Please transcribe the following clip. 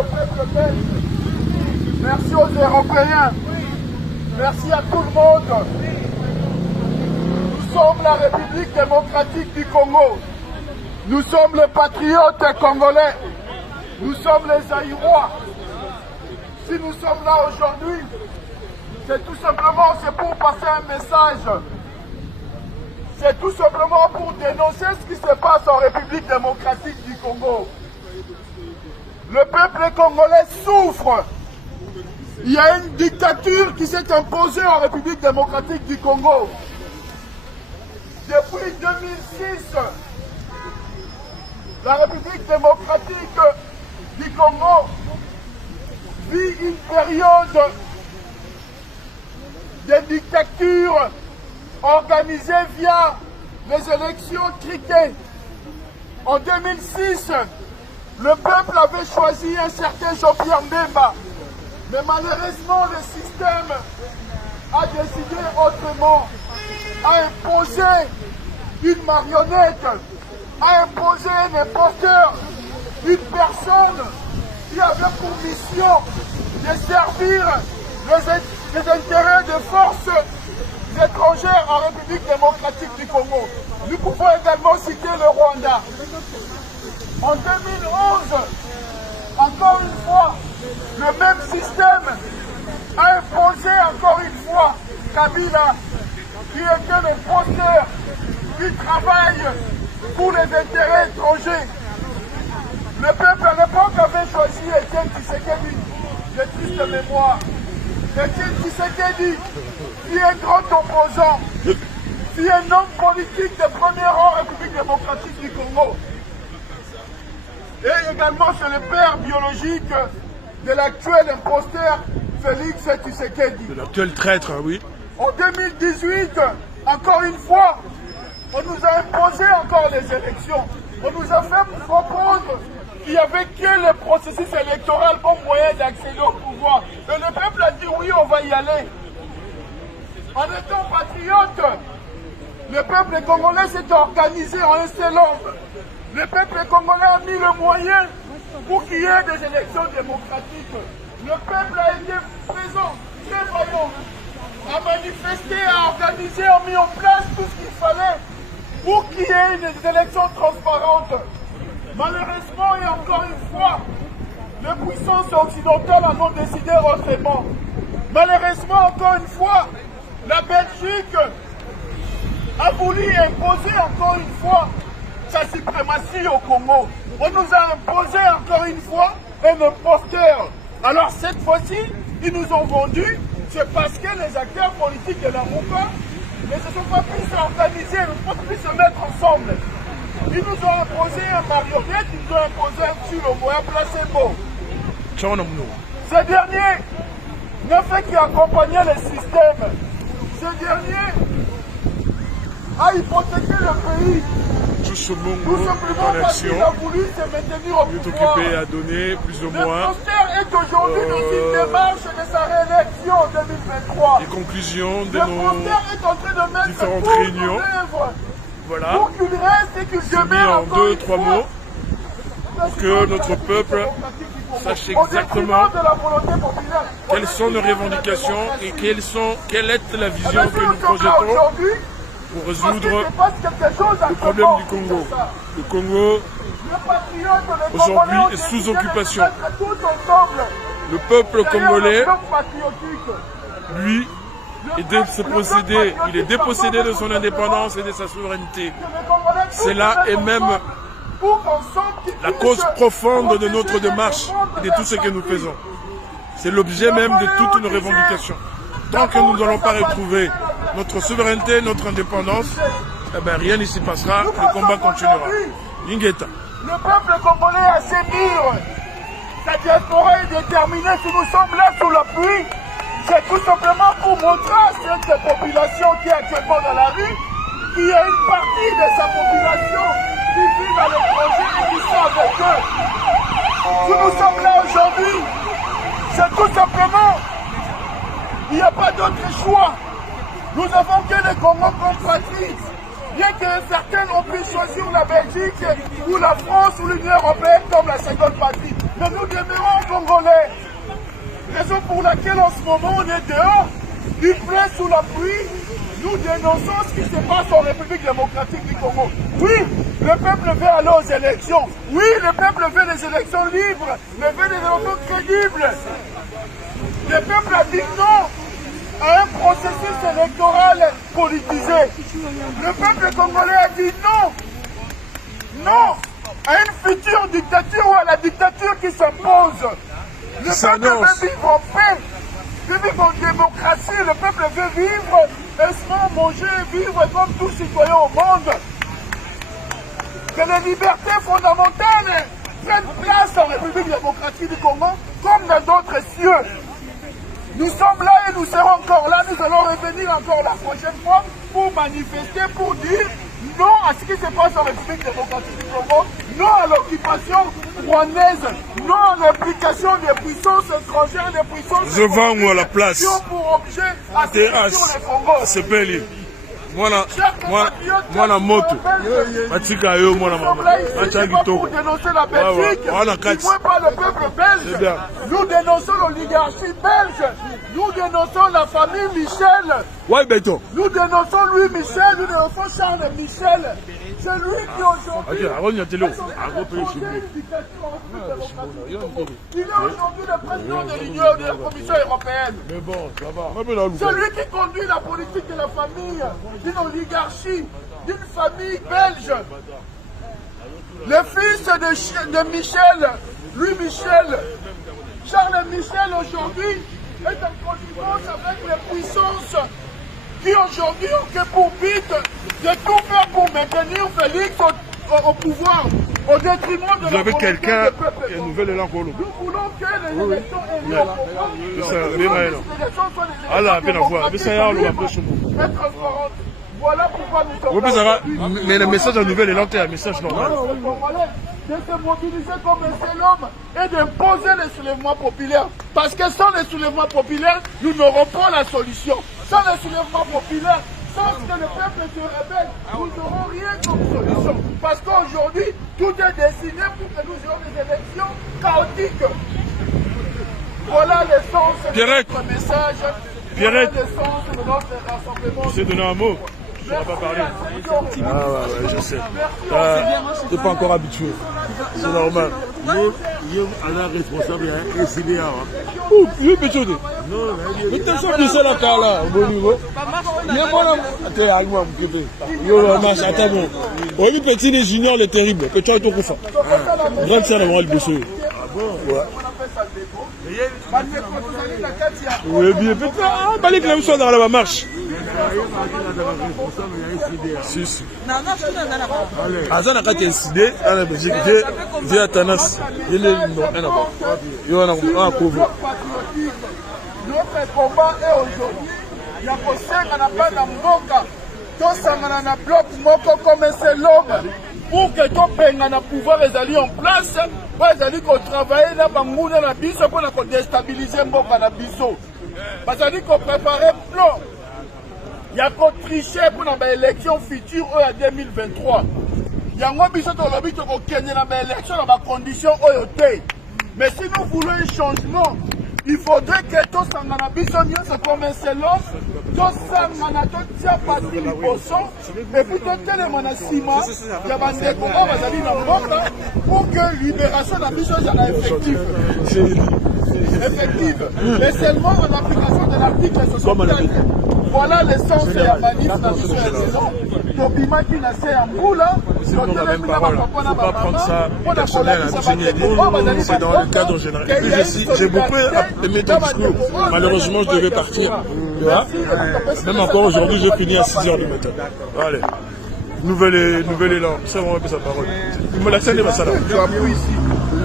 au peuple belge. Merci aux Européens. Merci à tout le monde. Nous sommes la République démocratique du Congo. Nous sommes les patriotes congolais. Nous sommes les Zaïrois. Si nous sommes là aujourd'hui, c'est tout simplement pour passer un message. C'est tout simplement pour dénoncer ce qui se passe en République démocratique du Congo. Le peuple congolais souffre. Il y a une dictature qui s'est imposée en République démocratique du Congo. Depuis 2006, la République démocratique du Congo vit une période de dictature organisée via les élections truquées. En 2006, le peuple avait choisi un certain Jean-Pierre Mbemba. Mais malheureusement, le système a décidé autrement, a imposé une marionnette, a imposé un imposteur, une personne qui avait pour mission de servir les intérêts des forces étrangères en République démocratique du Congo. Nous pouvons également citer le Rwanda. En 2011, encore une fois, le même système a imposé encore une fois Kabila, qui était le porteur du travail pour les intérêts étrangers. Le peuple à l'époque avait choisi Etienne Tshisekedi, de triste mémoire. Etienne Tshisekedi, qui est un grand opposant, qui est un homme politique de premier rang République démocratique du Congo. Et également c'est le père biologique de l'actuel imposteur Félix Tshisekedi. De l'actuel traître, oui. En 2018, encore une fois, on nous a imposé encore les élections. On nous a fait comprendre qu'il n'y avait que le processus électoral comme moyen d'accéder au pouvoir. Et le peuple a dit oui, on va y aller. En étant patriote, le peuple congolais s'est organisé en un seul homme. Le peuple congolais a mis le moyen pour qu'il y ait des élections démocratiques. Le peuple a été présent, très vaillant, a manifesté, a organisé, a mis en place tout ce qu'il fallait pour qu'il y ait des élections transparentes. Malheureusement, et encore une fois, les puissances occidentales en ont décidé autrement. Malheureusement, encore une fois, la Belgique a voulu imposer encore une fois sa suprématie au Congo. On nous a imposé encore une fois un imposteur. Alors cette fois-ci, ils nous ont vendu, c'est parce que les acteurs politiques de la MOUPA ne se sont pas pu s'organiser, ne sont pas pu se mettre ensemble. Ils nous ont imposé un marionnette, ils nous ont imposé un Tshilombo, un placebo. Ce dernier n'a fait qu'accompagner le système. Ce dernier a hypothéqué le pays. Tout ce monde Tout simplement parce qu'il a voulu se maintenir au pouvoir. occupé à donner plus ou moins. Le poster est aujourd'hui dans une démarche de sa réélection en 2023. Les conclusions de le nos poster est en train de mettre différentes tout réunions. en œuvre. Voilà. Pour qu'il reste et qu'il C'est mis demeure en encore 2-3 mots pour que notre peuple sache exactement quelles sont nos revendications et quelle est la vision que nous projetons pour résoudre le problème du Congo. Le Congo, aujourd'hui, est sous occupation. Le peuple congolais, lui, il est dépossédé de son indépendance et de sa souveraineté. C'est là et même la cause profonde de notre démarche et de tout ce que nous faisons. C'est l'objet même de toutes nos revendications. Tant que nous n'allons pas retrouver notre souveraineté, notre indépendance, eh bien, rien ne s'y passera, le combat continuera. Ingeta. Le peuple congolais a ses murs. Sa diaspora est déterminée. Si nous sommes là sous la pluie, c'est tout simplement pour montrer à cette population qui est actuellement dans la rue qu'il y a une partie de sa population qui vit dans l'étranger et qui sont avec eux. Si nous sommes là aujourd'hui, c'est tout simplement, il n'y a pas d'autre choix. Nous avons que les Congo comme patrie. Bien que certains ont pu choisir la Belgique ou la France ou l'Union européenne comme la seconde patrie. Mais nous demeurons congolais. Raison pour laquelle en ce moment on est dehors, il pleut sous la pluie. Nous dénonçons ce qui se passe en République démocratique du Congo. Oui, le peuple veut aller aux élections. Oui, le peuple veut des élections libres, mais veut des élections crédibles. Le peuple a dit non à un processus électoral politisé. Le peuple congolais a dit non. Non à une future dictature ou à la dictature qui s'impose. Le peuple veut vivre en paix, veut vivre en démocratie. Le peuple veut vivre, aisément manger, vivre comme tous citoyens au monde. Que les libertés fondamentales prennent place en République démocratique du Congo comme dans d'autres cieux. Nous sommes là et nous serons encore là. Nous allons revenir encore la prochaine fois pour manifester, pour dire non à ce qui se passe en République démocratique du Congo, non à l'occupation rwandaise, non à l'implication des puissances étrangères, des puissances je vends à la place pour objet à sur le Congo. C'est payé. Moi na moto batika yo moi na mama acha kitoko pour dénoncer la Belgique. Qui ne pas le peuple belge. Nous dénonçons l'oligarchie belge. Nous dénonçons la famille Michel. Ouais, Beto. Nous dénonçons Louis Michel, nous dénonçons Charles Michel. C'est lui qui aujourd'hui... Il est aujourd'hui le président de l'Union, de la Commission européenne. Mais bon, ça va. C'est lui qui conduit la politique de la famille, d'une oligarchie, d'une famille belge. Le fils de Michel, Louis Michel, Charles Michel aujourd'hui est en connivence avec les puissances qui aujourd'hui ont que pour but de tout faire pour maintenir Félix au pouvoir, au détriment de vous avez quelqu'un qui est nouvel élan pour nous. Nous voulons que les élections aient lieu au pouvoir. Voilà pourquoi nous sommes mais le message en nouvel élan est un message normal. De se mobiliser comme un seul homme et d'imposer les soulèvements populaires. Parce que sans les soulèvements populaires, nous n'aurons pas la solution. Sans les soulèvements populaires, sans que le peuple se rebelle, nous n'aurons rien comme solution. Parce qu'aujourd'hui, tout est destiné pour que nous ayons des élections chaotiques. Voilà l'essence de notre message. Voilà l'essence de notre rassemblement. Je sais donner un mot. Je n'ai pas parlé. Ah ouais, je sais. Tu n'es pas encore habitué. C'est normal. Yo, ala responsable et CDA. Où il est Non, mais tu sais qui c'est la cas là, au bon niveau. Il est bon là. Attends, allemand, yo, marche, attends, bon. Oui, petit les juniors, le terrible. Que tu as tout fait. Grande sœur, on va le bosser. Ah bon? Ouais. Oui, bien, peut-être. Ah, bah, les clés sont dans la marche. Si, si. Azana quand tu es décidé, à la Belgique, j'ai à Tanas. Il est notre combat est aujourd'hui. Il y a pas de mboka. Tosangana na bloc moko comme un seul homme. Pour que ton pengana pouvoir les allier en place, les alliés qu'on travaille là, bangouna na biso pour déstabiliser mboka na biso. Parce que qu'on préparait plan. Il y a qu'on tricher pour l'élection future en 2023. Il y a un biso dans le but de gagner l'élection dans ma condition OYOT. Mais si nous voulons un changement, il faudrait que tout ça se commence l'homme, tout ça tia parti du poisson, et puis tout tellement na ciment, il y a des combats pour que libération de la mission soit effective. Mais seulement en application de l'article 64. Voilà l'essence de la manif nationale. Tobima qui n'a fait un bout là, il ne faut pas prendre ça personnel. C'est dans le cadre général. Et puis j'ai beaucoup aimé ton discours. Malheureusement, je devais partir. Même encore aujourd'hui, j'ai fini à 6h du matin. Allez. Nouvel élan. C'est vraiment sa parole. Il me l'a scène, il va ça là.